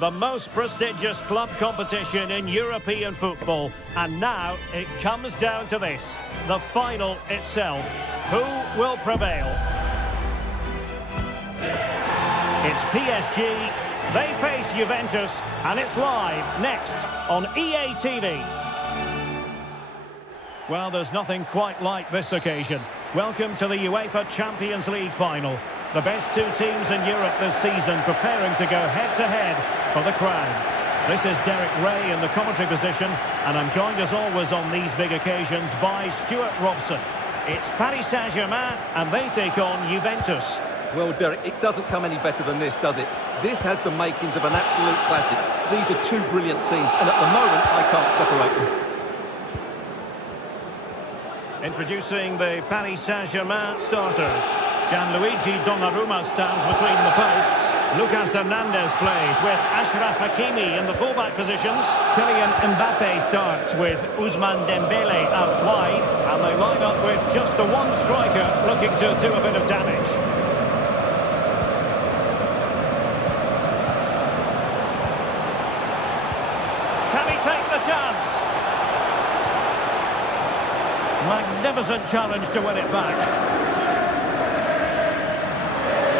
the most prestigious club competition in European football. And now it comes down to this, the final itself. Who will prevail? It's PSG, they face Juventus, and it's live next on EA TV. Well, there's nothing quite like this occasion. Welcome to the UEFA Champions League final. The best two teams in Europe this season preparing to go head-to-head for the crown. This is Derek Ray in the commentary position, and I'm joined as always on these big occasions by Stuart Robson. It's Paris Saint-Germain, and they take on Juventus. Well, Derek, it doesn't come any better than this, does it? This has the makings of an absolute classic. These are two brilliant teams, and at the moment, I can't separate them. Introducing the Paris Saint-Germain starters. Gianluigi Donnarumma stands between the posts. Lucas Hernandez plays with Achraf Hakimi in the fullback positions. Kylian Mbappe starts with Ousmane Dembele out wide. And they line up with just the one striker looking to do a bit of damage. Can he take the chance? Magnificent challenge to win it back.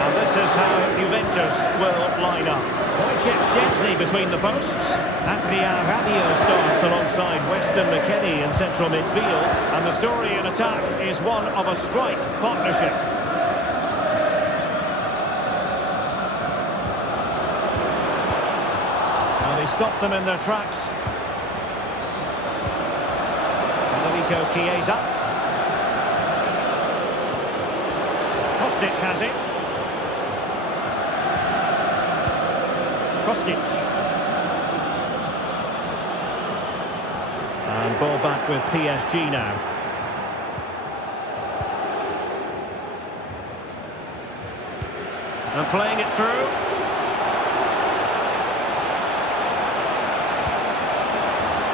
And this is how Juventus will line up. Wojciech Szczęsny between the posts. Adrien Rabiot starts alongside Weston McKennie in central midfield. And the story in attack is one of a strike partnership. Now they stop them in their tracks. Federico Chiesa. Kostic has it. Kostic. And ball back with PSG now. And playing it through.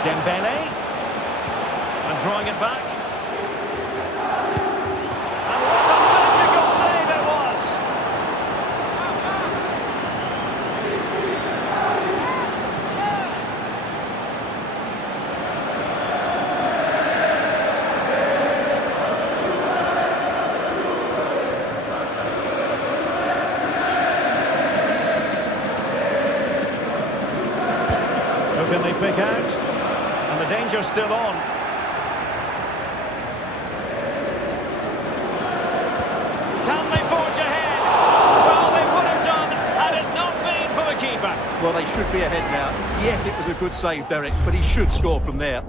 Dembele. And drawing it back. And what a magical save it was! Who can they pick out? And the danger's still on. Can they forge ahead? Well, they would have done had it not been for the keeper. Well, they should be ahead now. Yes, it was a good save, Derek, but he should score from there.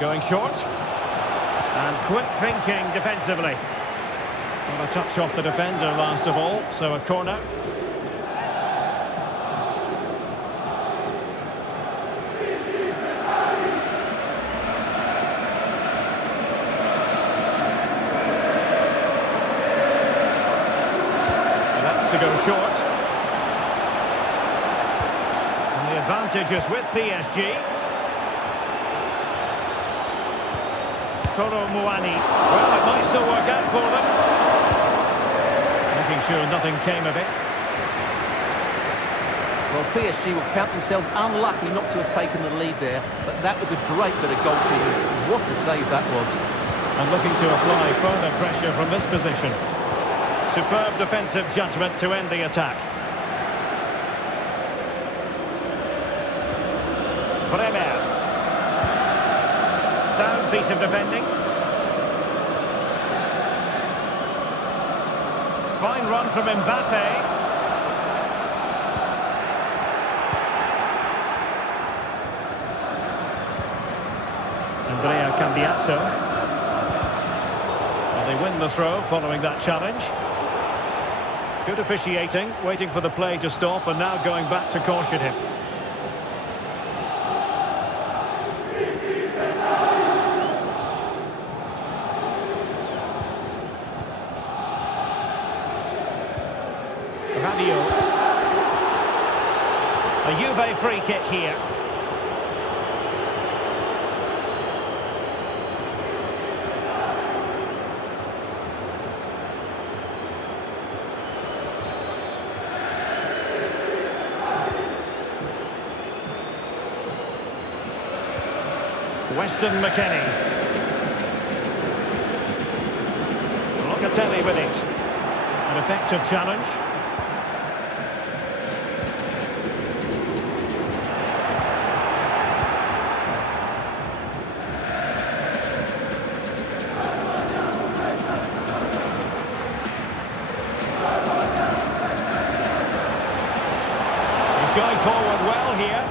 Going short. And quick thinking defensively. Got a touch off the defender last of all, so a corner. And that's to go short. And the advantage is with PSG. Kolo Muani. Well, it might still work out for them. Making sure nothing came of it. Well, PSG will count themselves unlucky not to have taken the lead there, but that was a great bit of goalkeeping. What a save that was. And looking to apply further pressure from this position. Superb defensive judgment to end the attack. Bremer. Sound piece of defending. Fine run from Mbappe. Andrea Cambiasso. And they win the throw following that challenge. Good officiating, waiting for the play to stop and now going back to caution him. Rabiot. A Juve free kick here. Weston McKennie. Locatelli with it. An effective challenge. He's going forward well here,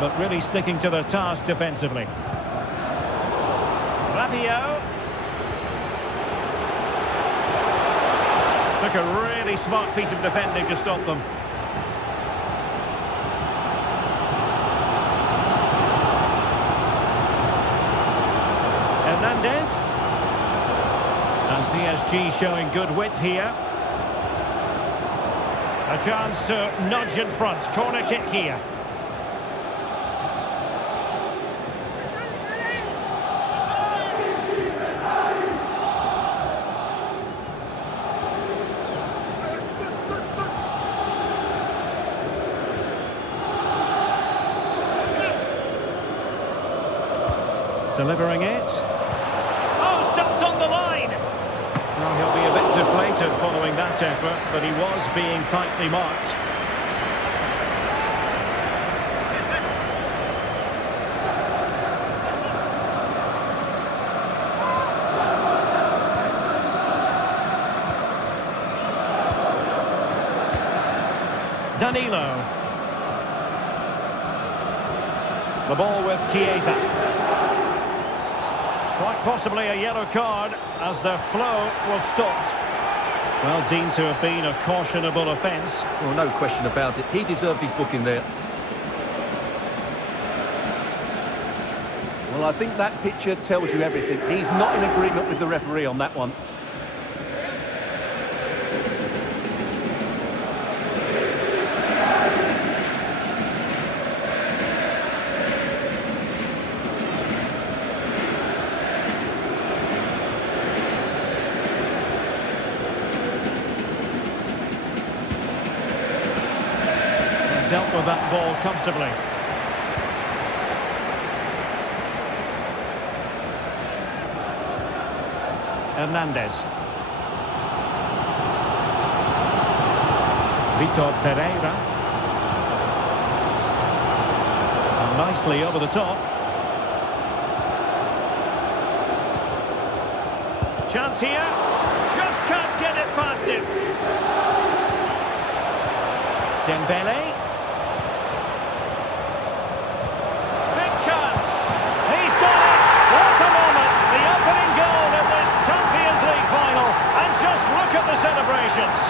but really sticking to the task defensively. Rabiot. Took a really smart piece of defending to stop them. Hernandez. And PSG showing good width here. A chance to nudge in front. Corner kick here. Delivering it. Oh, stopped on the line! Well, he'll be a bit deflated following that effort, but he was being tightly marked. Danilo. The ball with Chiesa. Quite possibly a yellow card as their flow was stopped. Well, deemed to have been a cautionable offence. Well, no question about it. He deserved his booking there. Well, I think that picture tells you everything. He's not in agreement with the referee on that one. Dealt with that ball comfortably. Hernandez. Vitor Pereira. And nicely over the top. Chance here. Just can't get it past him. Dembele. Just look at the celebrations.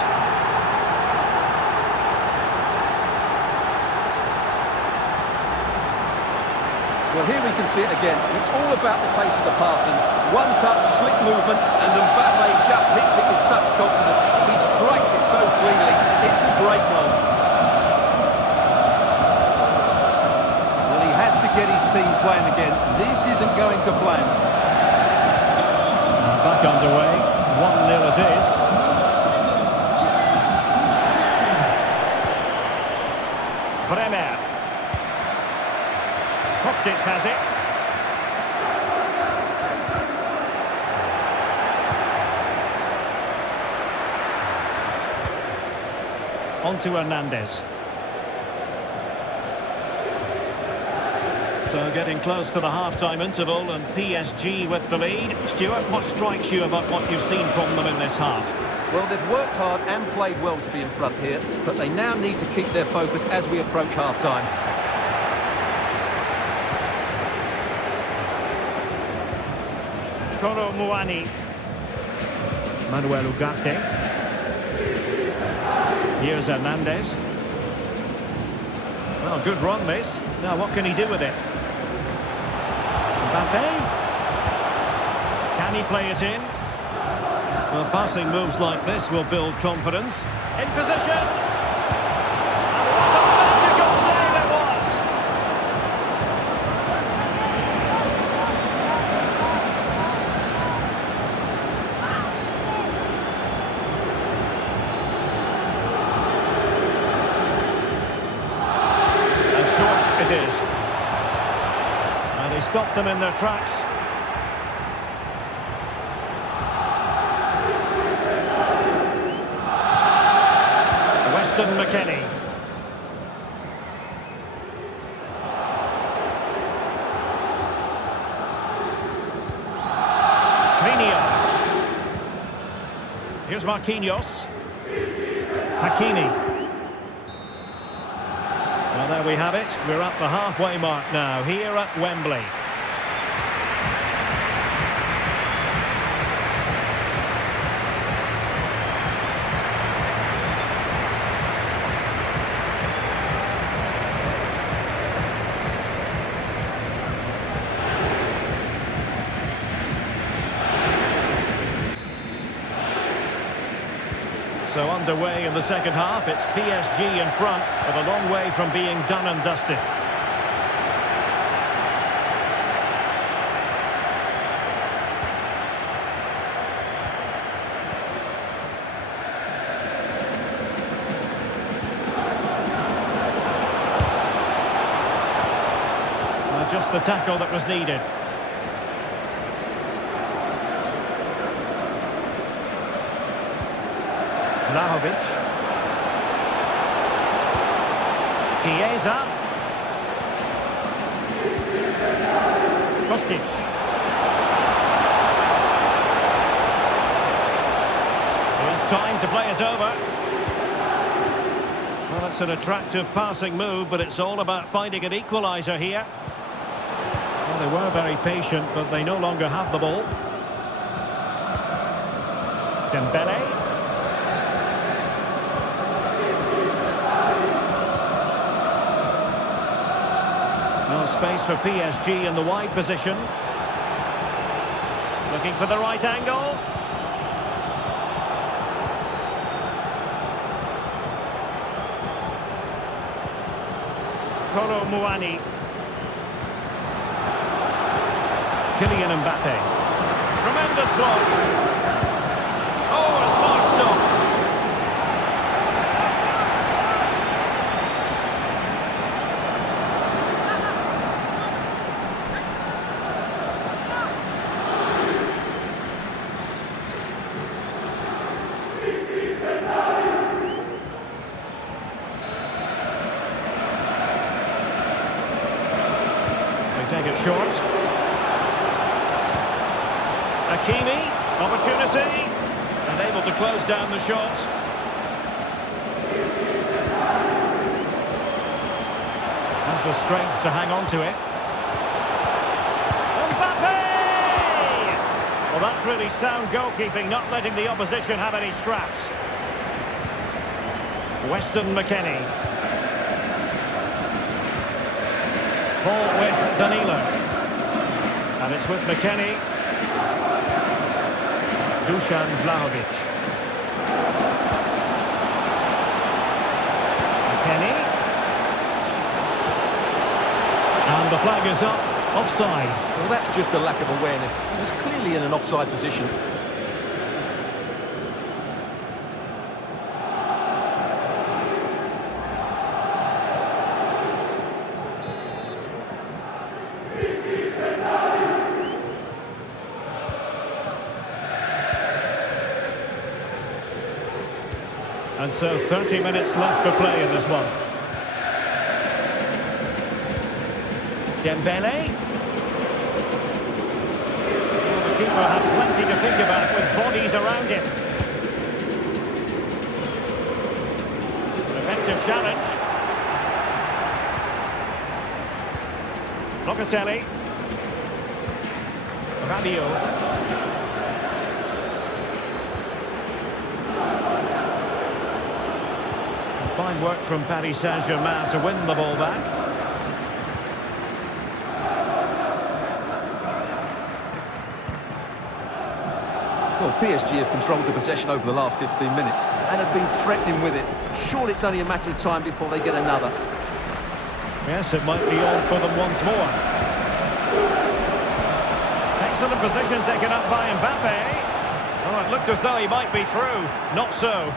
Well, here we can see it again. It's all about the pace of the passing. One touch, slick movement, and Mbappe just hits it with such confidence. He strikes it so cleanly. It's a great goal. Well, he has to get his team playing again. This isn't going to plan. Back underway. 1-0 it is. Bremer. Kostic has it. On to Hernandez. So getting close to the half-time interval and PSG with the lead. Stuart, what strikes you about what you've seen from them in this half? Well, they've worked hard and played well to be in front here, but they now need to keep their focus as we approach half-time. Kolo Muani. Manuel Ugarte. Here's Hernandez. Well, good run this. Now what can he do with it? Mbappe. Can he play it in? Well, passing moves like this will build confidence. In position. stop them in their tracks. Weston McKennie. Here's Marquinhos. Hakimi. Well, there we have it. We're at the halfway mark now, here at Wembley. So underway in the second half, it's PSG in front, but a long way from being done and dusted. Well, just the tackle that was needed. Vlahovic. Chiesa. Kostic. It's time to play is over. Well, it's an attractive passing move, but it's all about finding an equaliser here. Well, they were very patient, but they no longer have the ball. Dembele. No space for PSG in the wide position. Looking for the right angle. Kolo Muani. Kylian Mbappe. Tremendous block. Oh, a smart stop. Take it short. Hakimi, opportunity, and able to close down the shot. Has the strength to hang on to it. Mbappe! Well, that's really sound goalkeeping, not letting the opposition have any scraps. Weston McKennie. Ball with Danilo. And it's with McKennie. Dusan Vlahovic. McKennie. And the flag is up. Offside. Well, that's just a lack of awareness. He was clearly in an offside position. And so 30 minutes left for play in this one. Dembele. Well, the keeper had plenty to think about with bodies around him. An effective challenge. Locatelli. Rabiot. Fine work from Paris Saint-Germain to win the ball back. Well, PSG have controlled the possession over the last 15 minutes and have been threatening with it. Surely it's only a matter of time before they get another. Yes, it might be on for them once more. Excellent position taken up by Mbappe. Oh, it looked as though he might be through. Not so.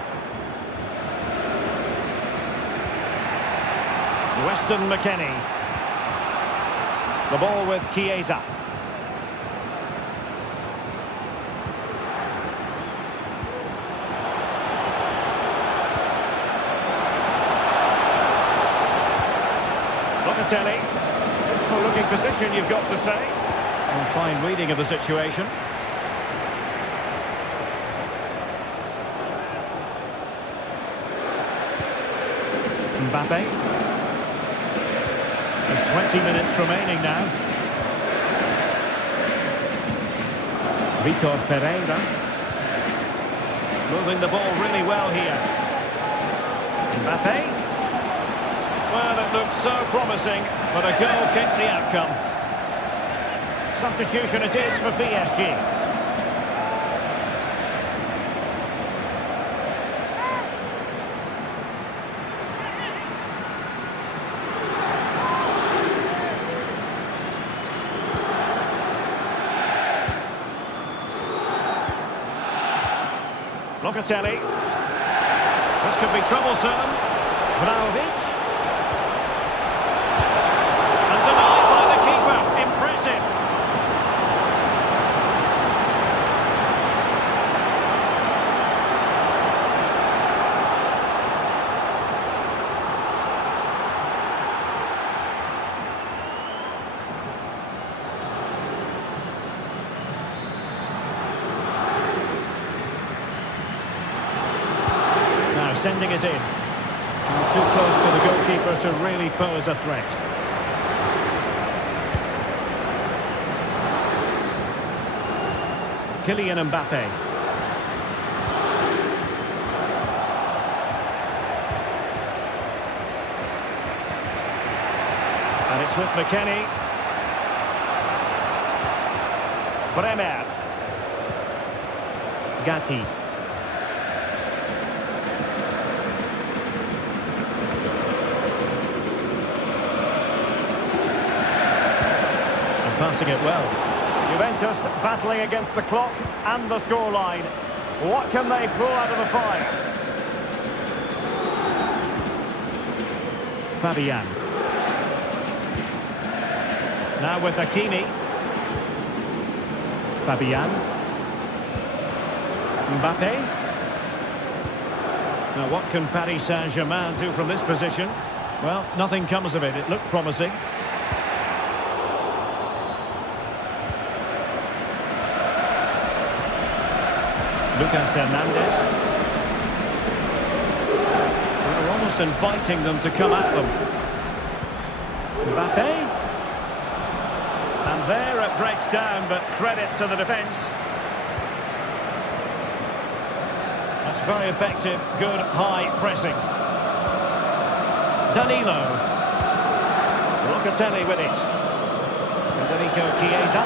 Weston McKennie. The ball with Chiesa. Locatelli. Useful looking position, you've got to say. And fine reading of the situation. Mbappe. There's 20 minutes remaining now. Vitor Pereira. Moving the ball really well here. Mbappe. Well, it looked so promising, but a goal kicked the outcome. Substitution it is for PSG. Locatelli. This could be troublesome. Vlahovic. And denied by the keeper. Impressive. Sending it in. And too close to the goalkeeper to really pose a threat. Kylian Mbappe. And it's with McKennie. Bremer. Gatti. Passing it well. Juventus battling against the clock and the scoreline. What can they pull out of the fire? Fabian. Now with Hakimi. Fabian. Mbappe. Now what can Paris Saint-Germain do from this position? Well, nothing comes of it. It looked promising. Lucas Hernandez. We're almost inviting them to come at them. Mbappe. And there it breaks down, but credit to the defence. That's very effective, good high pressing. Danilo. Locatelli with it. Federico Chiesa.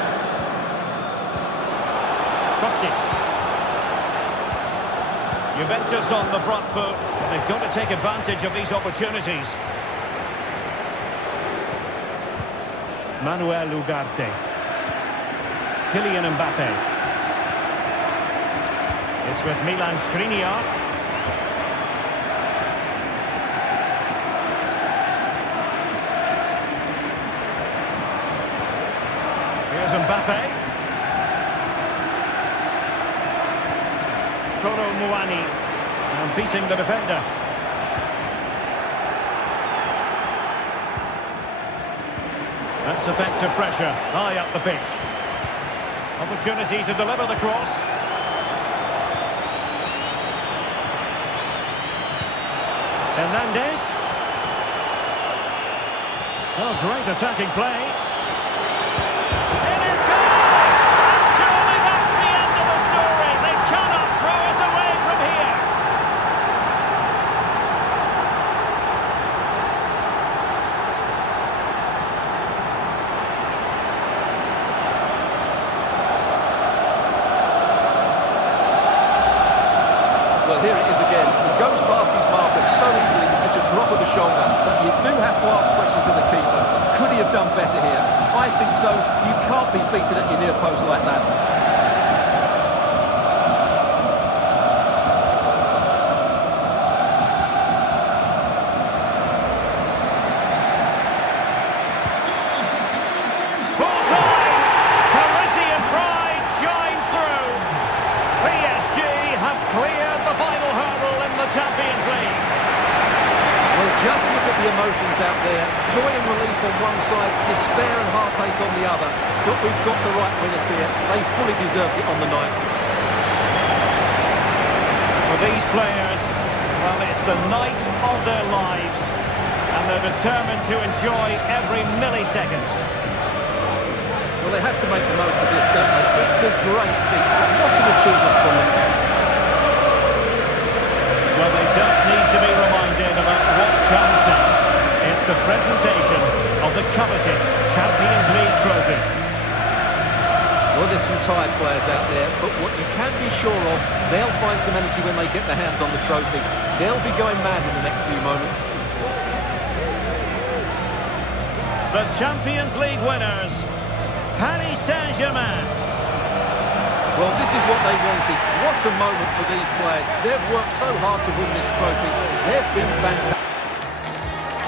Kostic. Juventus on the front foot, but they've got to take advantage of these opportunities. Manuel Ugarte. Kylian Mbappe. It's with Milan Skriniar. Here's Mbappe. Kolo Muani, and beating the defender. That's effective pressure, high up the pitch. Opportunity to deliver the cross. Hernandez. Oh, great attacking play. Here it is again. He goes past his marker so easily with just a drop of the shoulder. But you do have to ask questions of the keeper. Could he have done better here? I think so. You can't be beaten at your near post like that. out there. Joy and relief on one side, despair and heartache on the other. But we've got the right winners here. They fully deserved it on the night. For these players, well, it's the night of their lives, and they're determined to enjoy every millisecond. Well, they have to make the most of this, don't they? It's a great feat. What an achievement from them. Well, they don't need to be reminded about what comes next. It's the presentation of the coveted Champions League trophy. Well, there's some tired players out there, but what you can be sure of, they'll find some energy when they get their hands on the trophy. They'll be going mad in the next few moments. The Champions League winners, Paris Saint-Germain. Well, this is what they wanted. What a moment for these players. They've worked so hard to win this trophy. They've been fantastic.